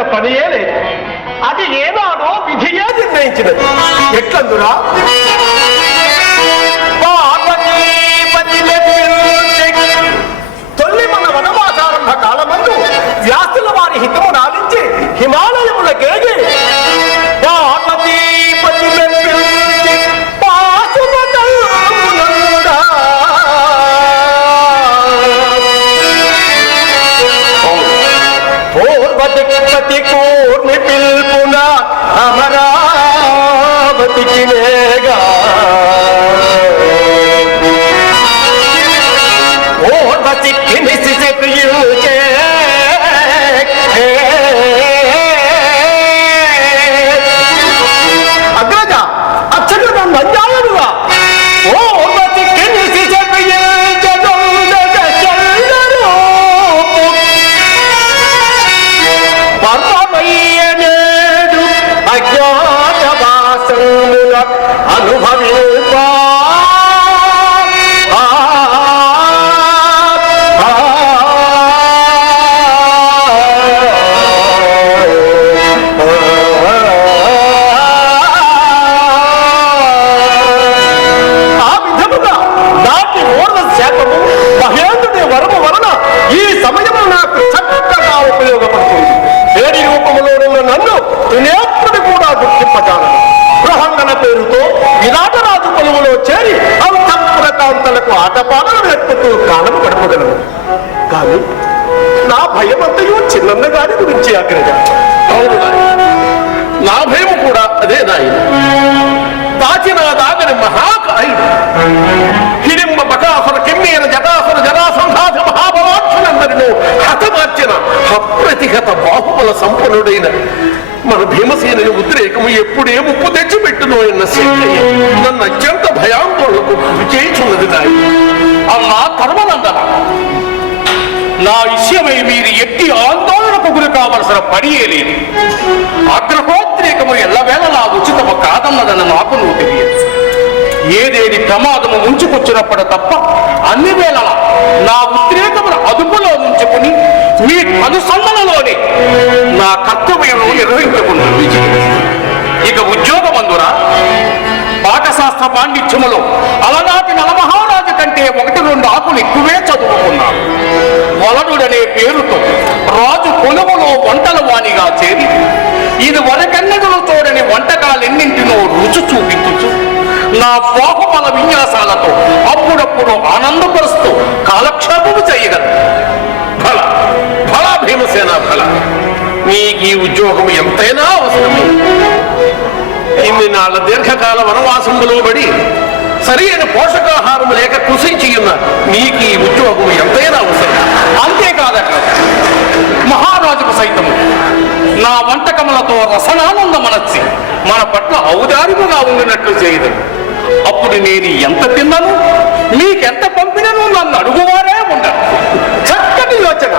ఆలోచింపవలసిన పనియే లేదు అది ఏనాడో విధియే నిర్ణయించినది. ఎట్లందురా? పార్వతీపతి తొల్లి మన వనవాసారంభ కాలమందు వ్యాసుల వారి హితము నాలించి హిమాలయముల కేగి గారి గురించి అగ్రజ అవును నా భయం కూడా అదే నాయన. దాచిన దాగని మహాకాయుడు. హిడింబ బకాసుర కిమ్మీర జటాసుర జరాసంధాత మహాబలాక్షులందరినూ హతమార్చిన అప్రతిహత బాహుబల సంపన్నుడైన మన భీమసేనుని ఉద్రేకము ఎప్పుడే ముప్పు తెచ్చిపెట్టునో అన్న శంకయ్య నన్ను అత్యంత భయాందోళనకు గురి చేయుచున్నది నాయన. అమ్మా కర్మనందన. నా విషయమై మీరు ఎట్టి ఆందోళన గురి కావలసిన పనియే లేదు అగ్రహోద్రేకము ఎల్లవేళలా ఉచితము కాదన్నదని నాకు నువ్వు తెలియదు. ఏదేది ప్రమాదము ఉంచుకొచ్చినప్పుడు తప్ప అన్ని వేళలా నా ఉద్రేకమును అదుపులో ఉంచుకుని మీ అనుసంధానంలోనే నా కర్తవ్యం నిర్వహించుకున్నాను. విజయం ఇక ఉద్యోగమందురా? పాఠశాస్త్ర పాండిత్యములో అలనాటి నలమహారాజు కంటే ఒకటి రెండు ఆకులు ఎక్కువే చదువుకున్నాను. వలనుడనే పేరు ఇది వరకన్నెదులు చూడని వంటకాలెన్నింటినో రుచి చూపించుచు నా బాహుబల విన్యాసాలతో అప్పుడప్పుడు ఆనందపరుస్తూ కాలక్షేపము చేయగలను. ఫల ఫల భీమసేన ఫల నీకు ఈ ఉద్యోగం ఎంతైనా అవసరమే. ఇన్ని నాళ్ళ దీర్ఘకాల వనవాసములో బడి సరైన పోషకాహారం లేక కృషించి ఉన్న నీకు ఈ ఉద్యోగం ఎంతైనా అవసరం అంతేకాదట మహారాజుకు సైతము. నా వంటకములతో రసనానంద మనస్సి మన పట్ల ఔదారిముగా ఉండినట్లు చేయదు. అప్పుడు నేను ఎంత తిన్నాను? మీకెంత పంపినను? నన్ను అడుగువారే ఉండరు. చక్కటి యోచన.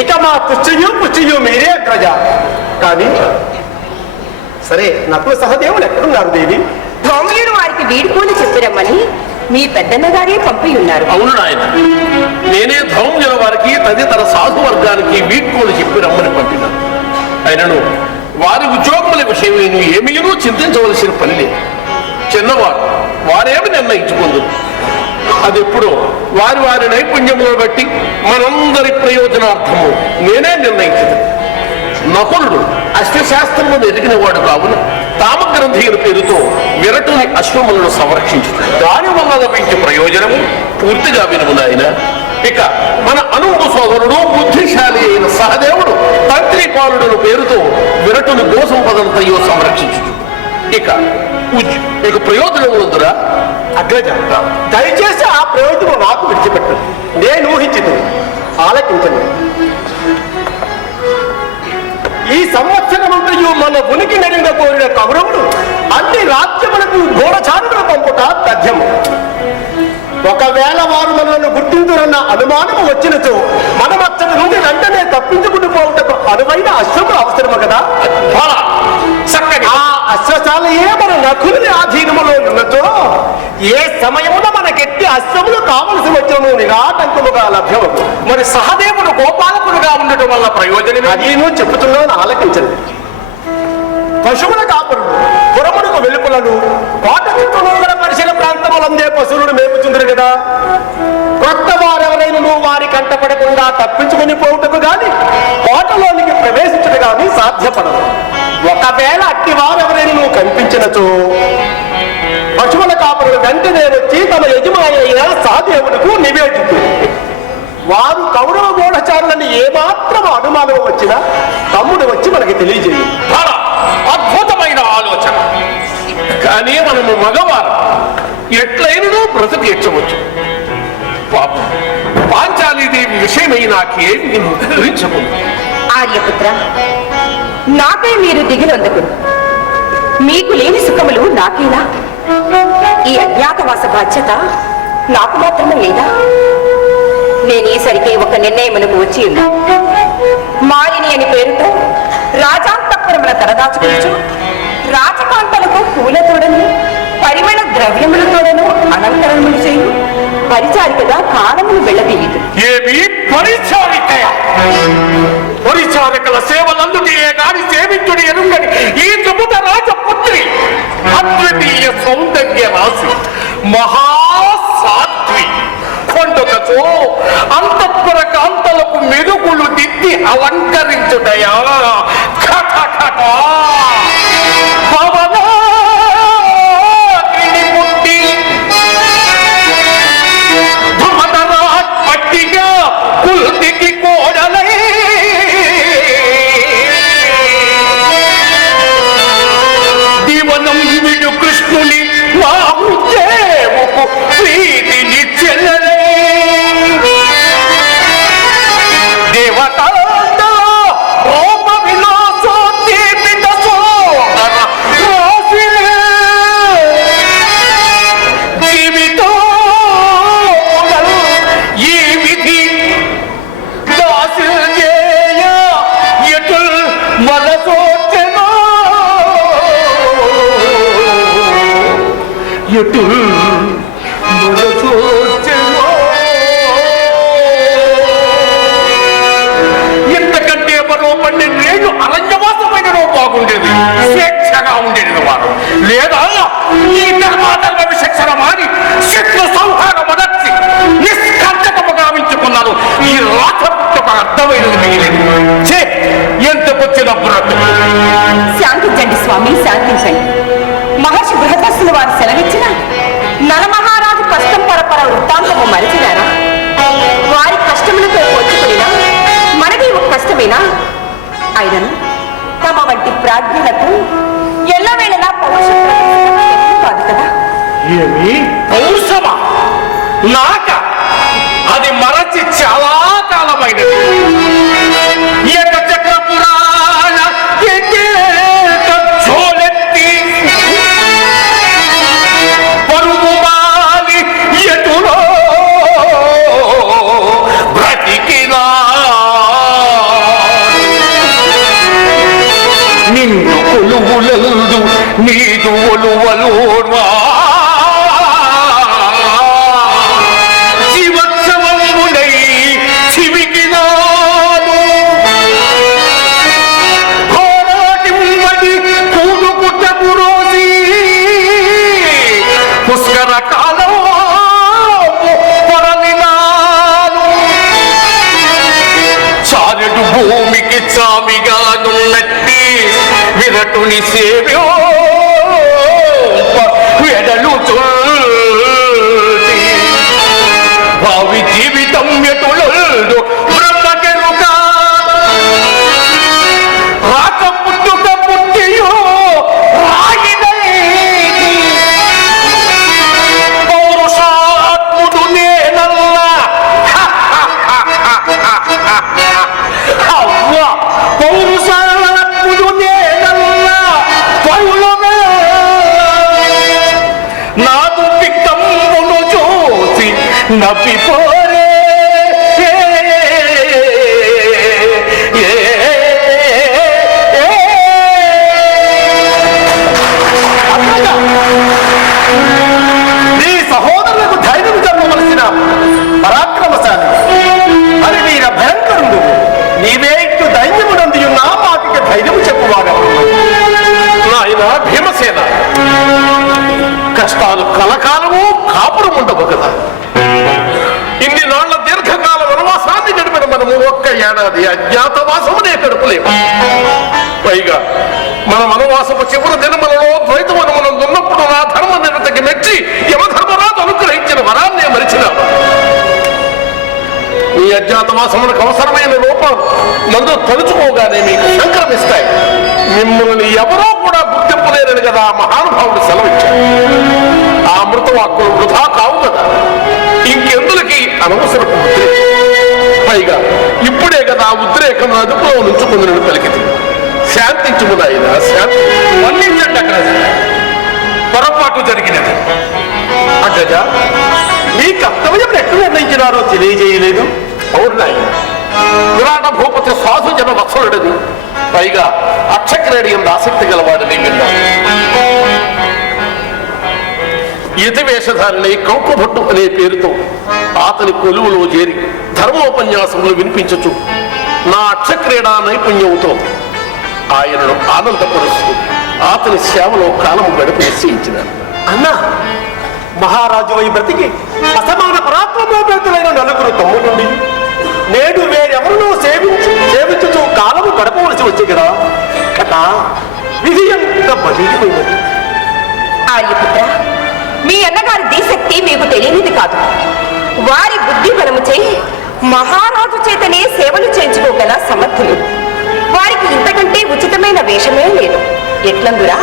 ఇక మా పుచ్చయ్యు పుచ్చయ్యు మీరే అగ్రజ. కానీ సరే నకుల సహదేవులు ఎక్కడున్నారు దేవి? వారికి వీడుకోలు చెప్పిరమ్మని మీ పెద్దన్నగారే పంపి ఉన్నారు అవును నాయన. నేనే ధౌమ్యుల వారికి తదితర సాధు వర్గానికి వీడ్కోలు చెప్పి రమ్మని పంపినాను. అయినను వారి ఉద్యోగముల విషయం ఏమీనూ చింతించవలసిన పని లేదు. చిన్నవారు వారేమి నిర్ణయించుకుందరు? అది ఎప్పుడో వారి వారి నైపుణ్యములను బట్టి మనందరి ప్రయోజనార్థము నేనే నిర్ణయించదు నకులుడు ఎదిగిన ఎదిగినవాడు కావును తామగ్రంథీయుల పేరుతో విరటుని అశ్వములను సంరక్షించుతుంది దాని వల్ల లభించే ప్రయోజనము పూర్తిగా వినుము నాయన. ఇక మన అనుభవ సోదరుడు బుద్ధిశాలి అయిన సహదేవుడు తంత్రి పాలుడుల పేరుతో విరటుని గోసంపదంతయో సంరక్షించు ఇక ఉజ్- ఇక ప్రయోజనములందురా అగ్రజ దయచేసి ఆ ప్రయోజనం నాకు విడిచిపెట్టు. నేను ఊహించింది ఆలకించండి ఈ సంవత్సరమంతయు మన ఉనికి నెరిగిన కోరిన కౌరవుడు అన్ని రాజ్యములకు గోడచారులు పంపుట తథ్యము ఒకవేళ వారు మనల్ని గుర్తించురన్న అనుమానం వచ్చినచో మనం అచ్చటి నుండి వెంటనే తప్పించుకుంటూ పోవటకు అనువైన అశ్వములు అవసరము కదా? అశ్వశాలయే మన నకులని ఆధీనములో ఉన్నచో ఏ సమయమున మనకెట్టి అశ్వములు కావలసి వచ్చను నిరాటంకముగా లభ్యమగు మరి సహదేవుడు గోపాలకుడుగా ఉండటం వల్ల ప్రయోజనమే అది నువ్వు చెప్పుతున్నాను ఆలకించండి పశువుల కాపురులు పురమునకు వెలుపులను కోట చుట్టూ పరిసర ప్రాంతములందే పశువులను మేపుచుందరు కదా. కొత్త వారెవరైనా నువ్వు వారి కంటపడకుండా తప్పించుకుని పోవుటకు గాని కోటలోనికి ప్రవేశించుట గాని సాధ్యపడదు. ఒకవేళ అట్టి వారెవరైనా నువ్వు కనిపించినచో పశువుల కాపురులు వెంటనే వచ్చి తమ యజమాని అయిన సాదేవులకు నివేదితు వారు కౌరవ గూఢచారులని ఏమాత్రం అనుమానం వచ్చినా తమ్ముడు వచ్చి మనకి తెలియజేయి. అద్భుతమైన ఆలోచన. కానీ మనము మగవారు. ఎట్లయినను బ్రతుకు పాపం. పాంచాలీదేవి విషయమై నాకేమి గురించకుండా ఆర్యపుత్ర నాపై మీరు దిగినందుకు మీకు లేని సుఖములు నాకేనా? ఈ అజ్ఞాతవాస బాధ్యత నాకు మాత్రమే లేదా? నేను ఈసరికి ఒక నిర్ణయమునకు వచ్చి ఉన్నా మాలిని అని పేరుతో రాజాంతపురముల తలదాచుకుంటూ పరిచారికగా కాలమును వెళ్ళదీయదు ఏమి పరిచారిక. పరిచారికల సేవలందుకే గాని సేవించుడి ఎరుగని ఈ త్రిపుట రాజపుత్రి అద్వితీయ సౌందర్య రాశి మహాసాత్వి కొండకచో అంతఃపుర కాంతలకు మెరుగులు దిద్ది అలంకరించుటయా. కథ కథ పవనాగ్ని ఉండేది వారు. లేదా ఈ ధర్మాధర్మ విశక్షణ మాని శత్రు సంహార మొదటి నిష్కంటకము గావించుకున్నారు ఈ రాధపుట్టకు అర్థమైనది మిగిలింది. వచ్చిన బ్రతుకు శాంతించండి స్వామి శాంతించండి. మహర్షి బృహదస్సులు వారు సెలవిచ్చిన నలమహారాజు కష్టం పరపర వృత్తాంతము మరిచినారా? వారి కష్టములతో పోల్చుకునినా మనది ఒక కష్టమేనా? అయినను తమ వంటి ప్రాజ్ఞులకు ఎల్లవేళలా పౌరుషం ప్రదర్శించడం తెలియదు కాదు కదా قالوا తాను కలకాలము కాపురం ఉండవు కదా ఇన్ని నాళ్ళ దీర్ఘకాల వనవాసాన్ని గడిపిన మనము ఒక్క ఏడాది అజ్ఞాతవాసమునే గడపలేము. పైగా మన వనవాసము చివరి దినములలో ద్వైత వనమునందు ఉన్నప్పుడు నా ధర్మ నిరతకి మెచ్చి యమధర్మరాజు అనుగ్రహించిన వరాన్నే మరిచినావా. ఈ అజ్ఞాతవాసములకు అవసరమైన రూపం మందు తలుచుకోగానే మీకు సంక్రమిస్తాయి. మిమ్మల్ని ఎవరో కూడా గుర్తింపలేరని కదా మహానుభావుడు సెలవిచ్చాడు. ఆ మృతవాక్కులు వృధా కావు కదా. ఇంకెందులకి అనవసరపు ఉద్రేకం? పైగా ఇప్పుడే కదా ఉద్రేకం అదుపులో నుంచుకుందని పలికింది. శాంతించుము నాయన శాంతి. మన్నించండి అక్కడ. పొరపాటు జరిగినది. అగ్గజ మీ కర్తవ్యం ఎట్లు నిర్ణయించినారో తెలియజేయలేదు. అవును నాయన. విరాట భూపతి సాధు జన వత్సలుడని. పైగా అక్షక్రేడి ఎందు ఆసక్తి గలవాడని విన్నాను యతి వేషధారిణి కంకుభట్టు అనే పేరుతో అతని కొలువులో చేరి ధర్మోపన్యాసములు వినిపించచ్చు నా అక్షక్రీడా నైపుణ్యంతో ఆయనను ఆనందపరుస్తూ అతని సేవలో కాలము గడిపి నిశ్చయించినాను అన్నా మహారాజు అయి బ్రతికి అసమాన పరాక్రమోపేతులైన నలుగురు తమ్ముడు కాలము వచ్చే కదా కదా విధి ఎంత ఆర్యపుత్ర మీ అన్నగారి దీశక్తి మీకు తెలియనిది కాదు. వారి బుద్ధి బలముచే మహారాజు చేతనే సేవలు చేయించుకోగల సమర్థులు. వారికి ఇంతకంటే ఉచితమైన వేషమే లేదు. ఎట్లందురా?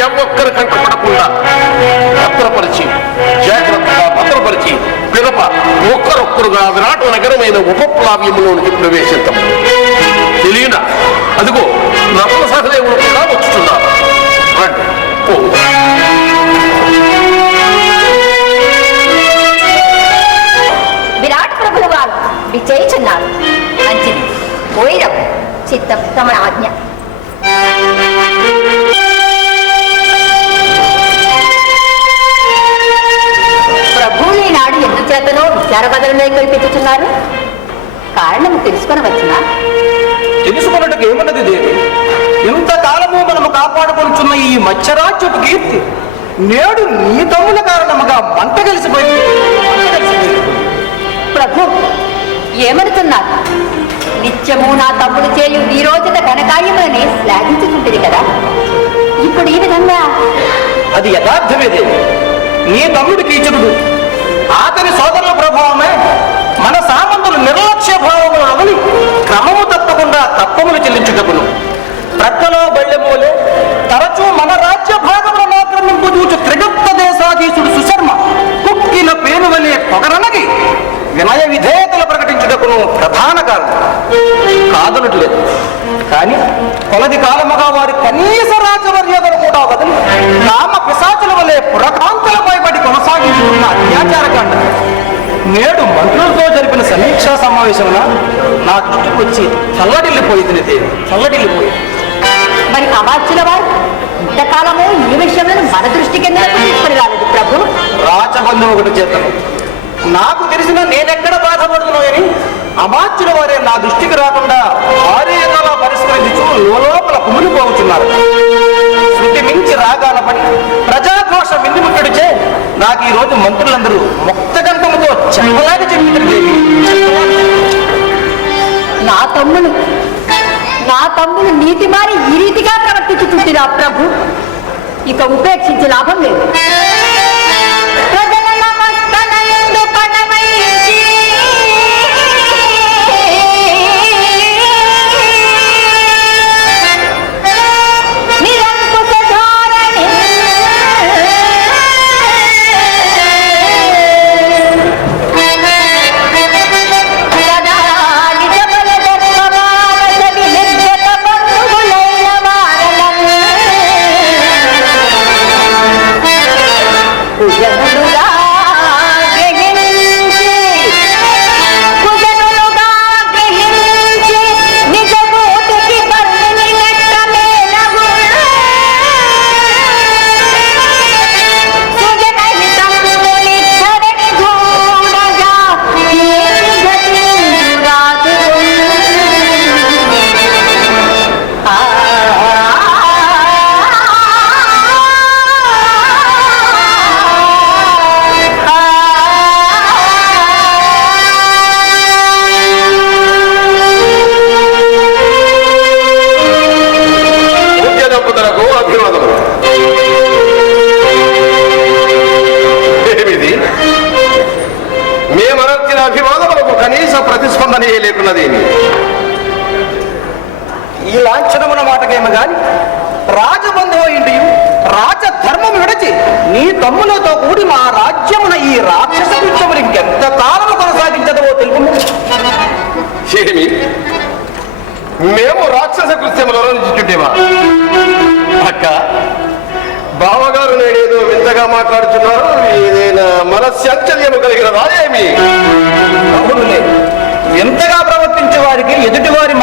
దివ్యాయుధములు కంటపడకుండా భద్రపరిచి జాగ్రత్తగా భద్రపరిచి పిలప ఒక్కరొక్కరుగా విరాట నగరమైన ఉపప్లావ్యంలోనికి ప్రవేశిద్దాం తెలియన అదిగో నర్మ సహదేవులు కూడా వచ్చుతున్నారు రండి పోవు విరాట్ ప్రభులు వారు విజయించున్నారు మంచిది పోయిరం చిత్తం తమ ఆజ్ఞ విచారబదలనే కల్పించుతున్నారు. కారణం తెలుసుకొని వచ్చినా. తెలుసుకున్నట్టుకు ఏమన్నది దేవి ఇంతకాలము మనము కాపాడుకొనుచున్న ఈ మత్స్యరాజ్యపు కీర్తి నేడు నీ తమ్ముల కారణముగా మంట కలిసిపోయింది. ప్రభు ఏమనుతున్నారు? నిత్యము నా తమ్ముడు చేయు వీరోచిత ఘనకార్యములని శ్లాఘించుకుంటుంది కదా. ఇప్పుడు ఈ విధంగా అది యథార్థమే దేవి నీ తమ్ముడి కీచకుడు అతని సోదరుల ప్రభావమే మన సామంతులు నిర్లక్ష్య భావములు అవని క్రమము తప్పకుండా తప్పములు చెల్లించుటకును. ప్రక్కలో బళ్ళెమూలే తరచూ మన రాజ్య భాగములను ఆక్రమింపు చూచు త్రిగుప్త దేశాధీశుడు సుశర్మ కుక్కిన పేనువలే పొగరనగి వినయ విధేయతలు ప్రకటించుటకును ప్రధాన కారణం. కాదనట్లేదు కానీ కొలది కాలముగా వారి కనీస రాజమర్యాదను కూడా వదిలి కామ పిశాచుల వలె పురకాంత పడి కొనసాగించుకున్న అత్యాచారకాండ నేడు మంత్రులతో జరిపిన సమీక్షా సమావేశంలో నా దృష్టికి వచ్చి చల్లడిల్లిపోయింది దేవి చల్లడిల్లిపోయింది మరి అమాత్యుల వారు? ఇంతకాలము ఈ విషయంలో మన దృష్టికి ఎందుకు తీసుకుని రాలేదు ప్రభు? రాచబంధం ఒకటి చేతను నాకు తెలిసిన నేనెక్కడ బాధపడుతున్నాయని అమాత్యుల వారే నా దృష్టికి రాకుండా వారే పరిష్కరించు లోపల కుమిలిపోతున్నారు శృతి మించి రాగాల పడి ప్రజాఘోష విందుముట్టడిచే నాకు ఈ రోజు మంత్రులందరూ ముక్త కంఠముతో చెప్పలాగా నా తమ్ముడు నా తమ్ముడు నీతి మారి ఈ రీతిగా ప్రవర్తించుతుంటిరా ప్రభు. ఇక ఉపేక్షించే లాభం లేదు. నేడేదో మాట్లాడుతున్నారు. ఏదైనా మనశ్చాంచల్యము కలిగిన రాయేమి అవునులే ఎంతగా ప్రవర్తించే వారికి ఎదుటి వారి